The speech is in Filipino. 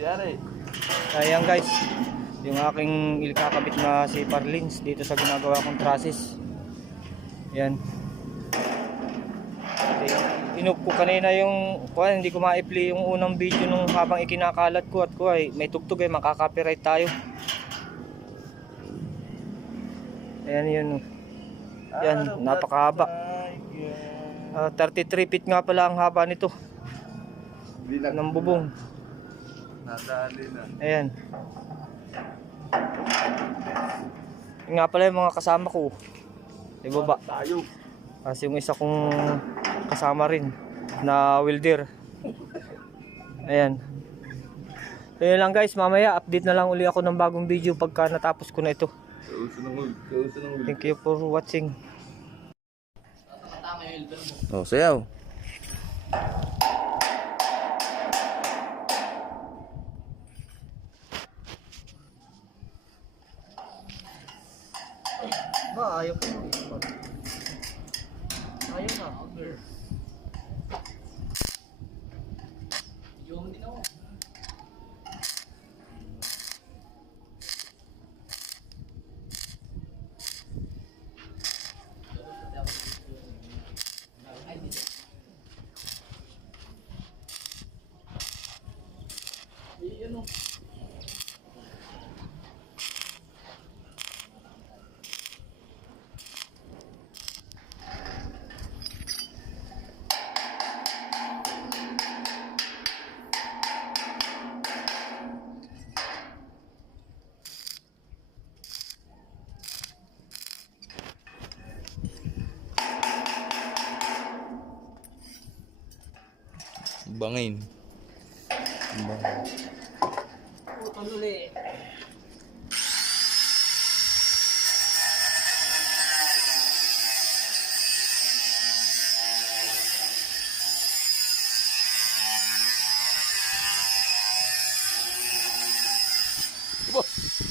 Ayan guys, yung aking ilkakabit na si Parlins dito sa ginagawa kong trusses. Yan. Inuk ko kanina yung hindi ko ma-play yung unang video nung habang ikinakalat ko at may tugtog makaka-copyright tayo. Ayan yun. Yan, napakahaba. 33 feet nga pala ang haba nito. Ng bubong. Nadali na. Ayan. Yung nga pala yung mga kasama ko. Ibaba. Tayo. Kasi yung isa kong kasama rin na welder. Ayan. So yun lang guys, mamaya update na lang uli ako ng bagong video pagka natapos ko na ito. Thank you for watching. Oh, sayaw. Ba, ayaw ko. Ayaw na. Yung din ako. Bangin. Putol ulit. Boss.